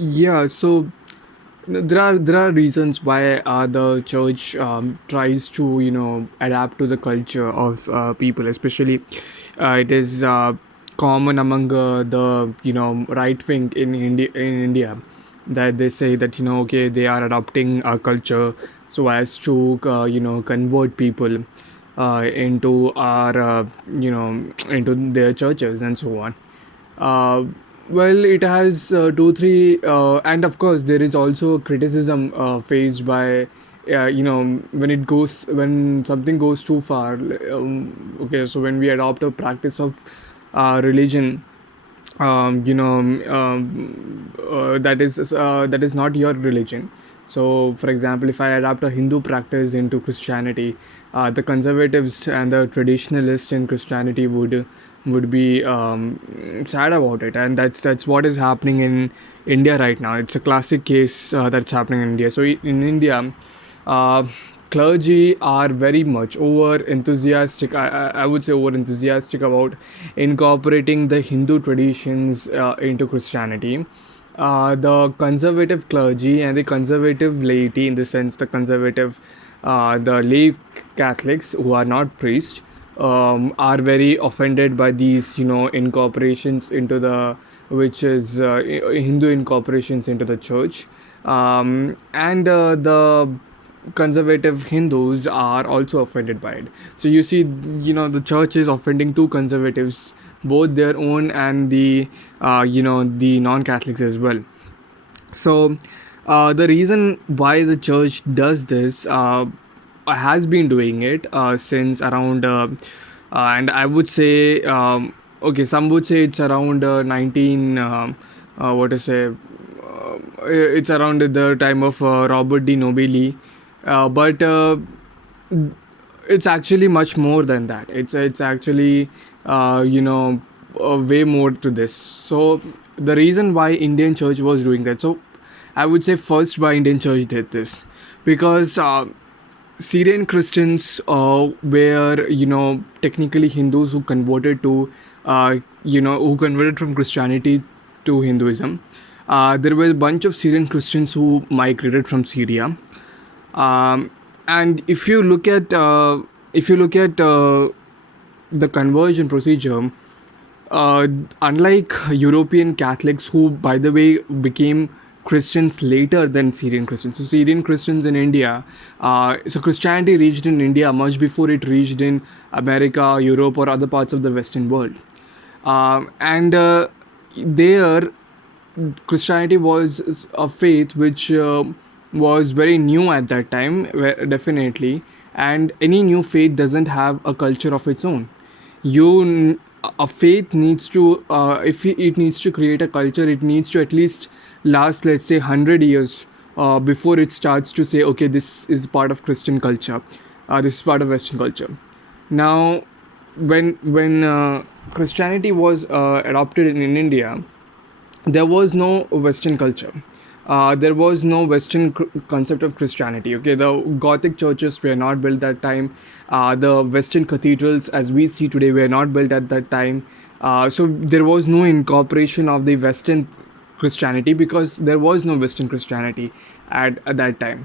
Yeah, so there are reasons why the church tries to adapt to the culture of people, especially it is common among the right wing in India, that they say that okay, they are adopting our culture so as to convert people into our into their churches and so on. uh, well, it has two, three, and of course, there is also criticism faced by, when something goes too far. Okay, so when we adopt a practice of religion, that is not your religion. So, for example, if I adapt a Hindu practice into Christianity, the conservatives and the traditionalists in Christianity would be sad about it, and that's what is happening in India right now. It's a classic case that's happening in India. So in India, uh, clergy are very much over enthusiastic. I would say over enthusiastic about incorporating the Hindu traditions into Christianity. The conservative clergy and the conservative laity, in the sense the lay Catholics who are not priests, are very offended by these incorporations into the, which is Hindu incorporations into the church. And the conservative Hindus are also offended by it. So you see, the church is offending two conservatives, both their own and the non-Catholics as well. So the reason why the church does this, has been doing it since around, and I would say, okay, some would say it's around 19, what to say, it's around the time of Robert de Nobili, but it's actually much more than that. It's actually way more to this. So the reason why Indian church was doing that, so I would say first why Indian church did this, because Syrian Christians were technically Hindus who converted to who converted from Christianity to Hinduism. There were a bunch of Syrian Christians who migrated from Syria. And if you look at the conversion procedure, uh, unlike European Catholics, who, by the way, became Christians later than Syrian Christians. So Syrian Christians in India, so Christianity reached in India much before it reached in America, Europe, or other parts of the Western world. And there, Christianity was a faith which was very new at that time, definitely. And any new faith doesn't have a culture of its own. A faith needs to, if it needs to create a culture, it needs to at least last, let's say, 100 years before it starts to say, okay, this is part of Christian culture, this is part of Western culture. Now, when Christianity was adopted in India, there was no Western culture. There was no Western concept of Christianity. Okay, the Gothic churches were not built that time. The Western cathedrals, as we see today, were not built at that time. So there was no incorporation of the Western Christianity, because there was no Western Christianity at that time.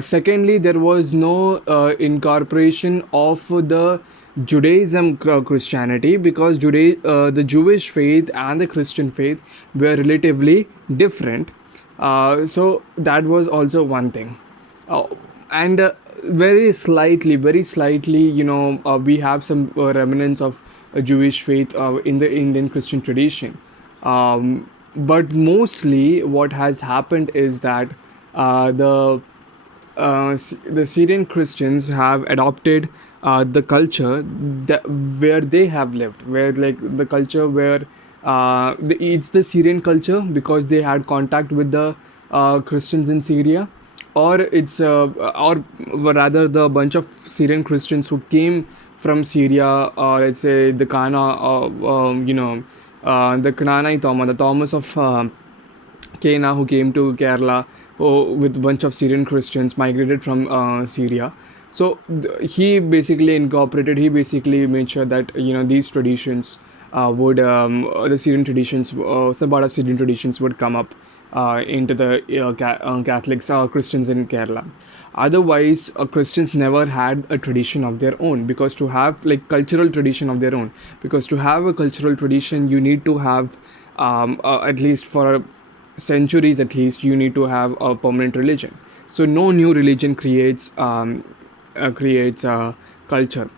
Secondly, there was no incorporation of the Judaism Christianity, because the Jewish faith and the Christian faith were relatively different. So that was also one thing. And very slightly, we have some remnants of Jewish faith in the Indian Christian tradition. But mostly, what has happened is that the Syrian Christians have adopted the culture where they have lived, where, like, the culture where it's the Syrian culture because they had contact with the Christians in Syria, or or rather the bunch of Syrian Christians who came from Syria, let's say the the Kananai Thomas, the Thomas of Kena, who came to Kerala, with a bunch of Syrian Christians migrated from Syria. So he basically made sure that these traditions would the Syrian traditions, some part of Syrian traditions would come up into the Catholics or Christians in Kerala. Otherwise, Christians never had a tradition of their own, because to have like cultural tradition of their own, because to have a cultural tradition, you need to have at least for centuries, at least you need to have a permanent religion. So no new religion creates culture.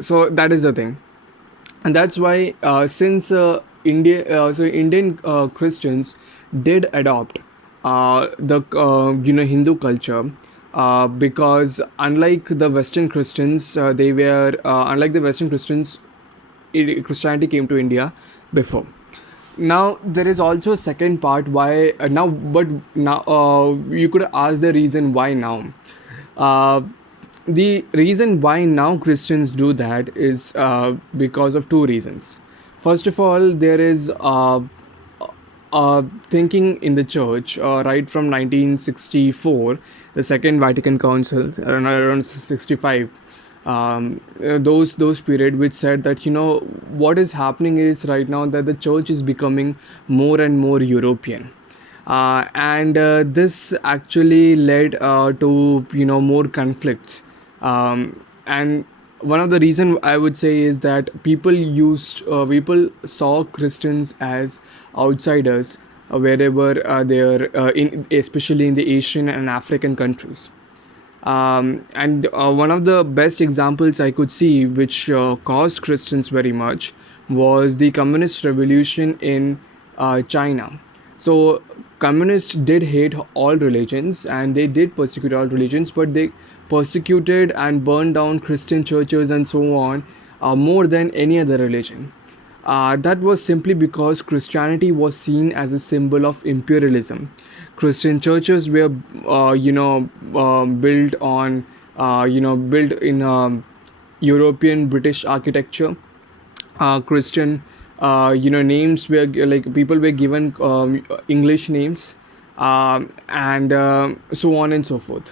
So that is the thing, and that's why Indian Christians did adopt the Hindu culture, because unlike the Western Christians, they were unlike the Western Christians, Christianity came to India before. Now there is also a second part why now, but now you could ask the reason why now. Uh, the reason why now Christians do that is because of two reasons. First of all, there is thinking in the church right from 1964, the Second Vatican Council, around 65. Those period which said that what is happening is right now that the church is becoming more and more European, and this actually led to more conflicts, and one of the reason I would say is that people saw Christians as outsiders wherever they are in, especially in the Asian and African countries. And one of the best examples I could see, which caused Christians very much, was the communist revolution in China. So, communists did hate all religions and they did persecute all religions, but they persecuted and burned down Christian churches and so on more than any other religion. That was simply because Christianity was seen as a symbol of imperialism. Christian churches were, built on, built in European British architecture. Christian, names were like people were given English names, and so on and so forth.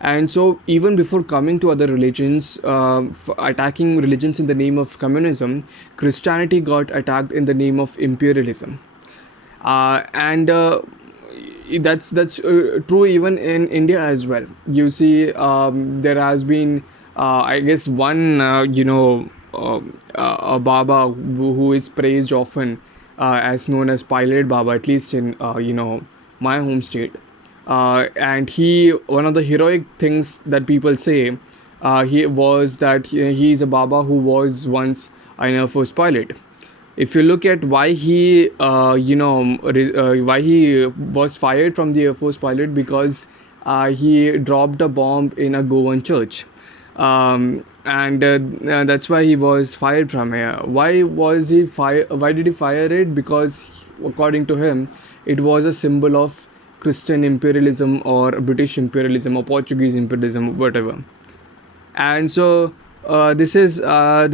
And so, even before coming to other religions, attacking religions in the name of communism, Christianity got attacked in the name of imperialism. And that's true even in India as well. You see, there has been, I guess, one a Baba who is praised often, as known as Pilate Baba, at least in my home state. And he, one of the heroic things that people say, he was that he is a Baba who was once an Air Force pilot. If you look at why he why he was fired from the Air Force pilot, because he dropped a bomb in a Goan church, and that's why he was fired from here. Why was he fired? Why did he fire it? Because according to him, it was a symbol of Christian imperialism or British imperialism or Portuguese imperialism, whatever. And so this is a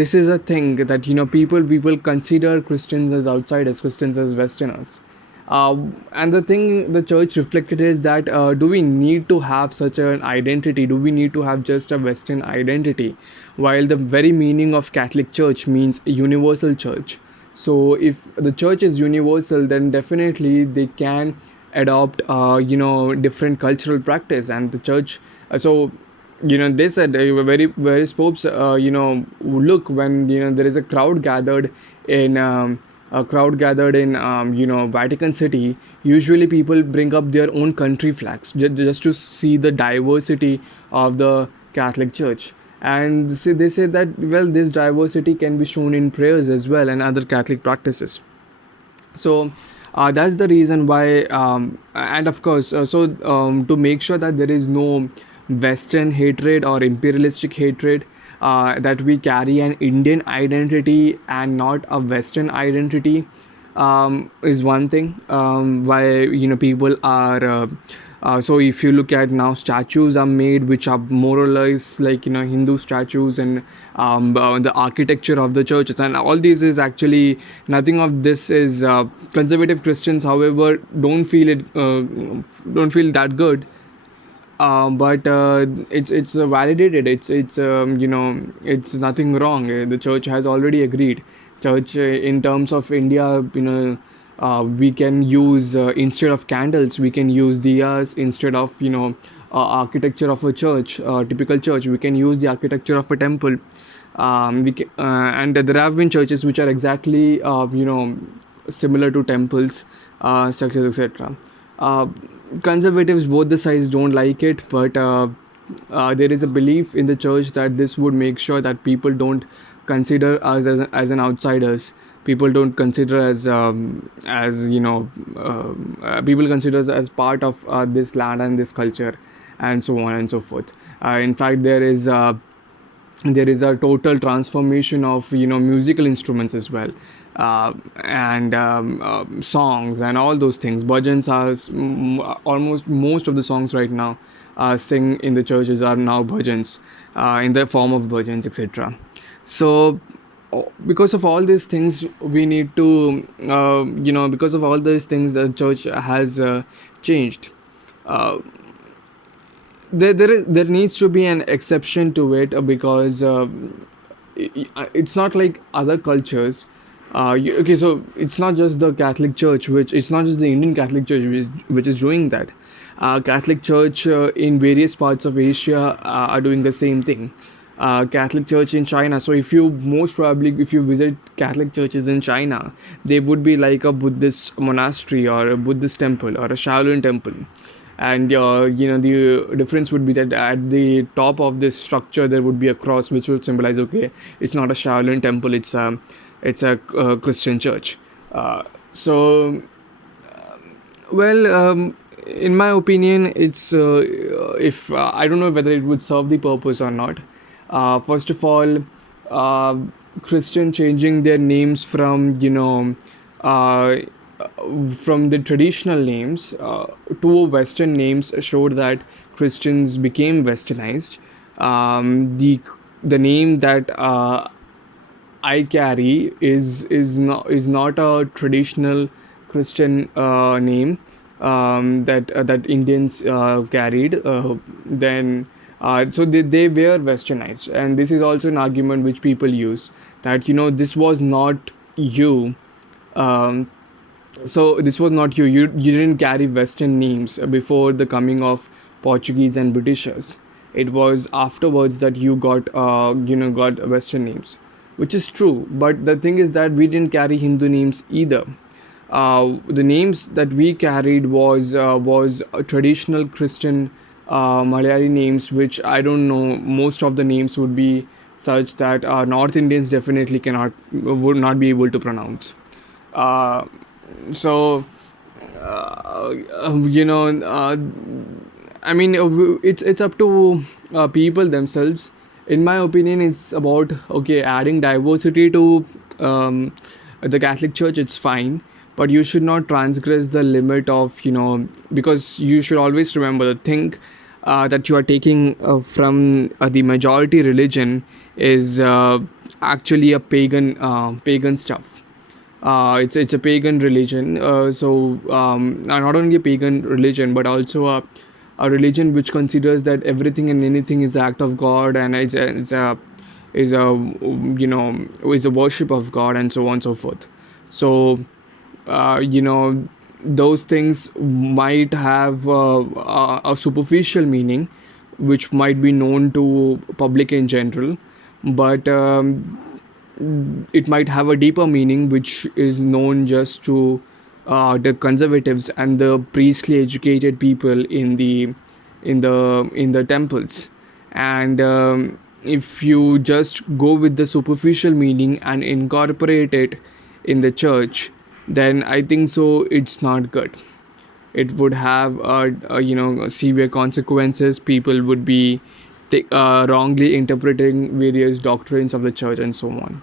thing that people consider Christians as outsiders, Christians as Westerners. And the thing the church reflected is that, do we need to have such an identity? Do we need to have just a Western identity, while the very meaning of Catholic Church means universal church? So if the church is universal, then definitely they can adopt different cultural practice, and the church, so they said various popes look, when there is a crowd gathered in Vatican City, usually people bring up their own country flags, just to see the diversity of the Catholic Church. And they say that, well, this diversity can be shown in prayers as well and other Catholic practices. So that's the reason why, and of course, to make sure that there is no Western hatred or imperialistic hatred, that we carry an Indian identity and not a Western identity, is one thing. Why people are. So if you look at now, statues are made which are more or less like Hindu statues, and the architecture of the churches and all this is actually, nothing of this is conservative Christians, however, don't feel that good. But it's validated. It's nothing wrong. The church has already agreed. Church, in terms of India, We can use, instead of candles, we can use diyas. Instead of, architecture of a church, typical church, we can use the architecture of a temple. And there have been churches which are exactly, similar to temples, structures, etc. uh, Conservatives, both the sides, don't like it, but there is a belief in the church that this would make sure that people don't consider us as an outsiders. People don't consider as people consider us as part of this land and this culture, and so on and so forth. In fact, there is a total transformation of, musical instruments as well, and songs and all those things. Bhajans are almost most of the songs right now sing in the churches are now bhajans, in the form of bhajans, etc. So because of all these things, we need to, because of all these things, the church has changed. uh, there needs to be an exception to it, because it's not like other cultures. Okay, so it's not just the Catholic Church, which it's not just the Indian Catholic Church which is doing that. Catholic Church in various parts of Asia are doing the same thing. Catholic Church in China. So if you, most probably, if you visit Catholic churches in China, they would be like a Buddhist monastery or a Buddhist temple or a Shaolin temple. And the difference would be that at the top of this structure there would be a cross, which would symbolize, okay, it's not a Shaolin temple, it's a Christian church. So well, in my opinion, it's if I don't know whether it would serve the purpose or not. First of all, uh, Christian changing their names uh, from the traditional names to Western names showed that Christians became Westernized. The name that I carry is not a traditional Christian name that Indians carried. Then so they were Westernized, and this is also an argument which people use, that this was not you. Um, so this was not you. You didn't carry Western names before the coming of Portuguese and Britishers. It was afterwards that you got Western names, which is true. But the thing is that we didn't carry Hindu names either. The names that we carried was traditional Christian Malayali names, which I don't know. Most of the names would be such that North Indians definitely cannot would not be able to pronounce. Uh, so you know I mean, it's up to people themselves. In my opinion, it's about, okay, adding diversity to the Catholic Church. It's fine, but you should not transgress the limit of, because you should always remember the thing that you are taking from the majority religion is actually a pagan stuff. It's a pagan religion. So not only a pagan religion, but also a religion which considers that everything and anything is the act of God, and is a worship of God, and so on and so forth. So those things might have a superficial meaning, which might be known to public in general, but it might have a deeper meaning, which is known just to the conservatives and the priestly educated people in the temples. And if you just go with the superficial meaning and incorporate it in the church, then I think so it's not good. It would have severe consequences. People would be wrongly interpreting various doctrines of the church, and so on.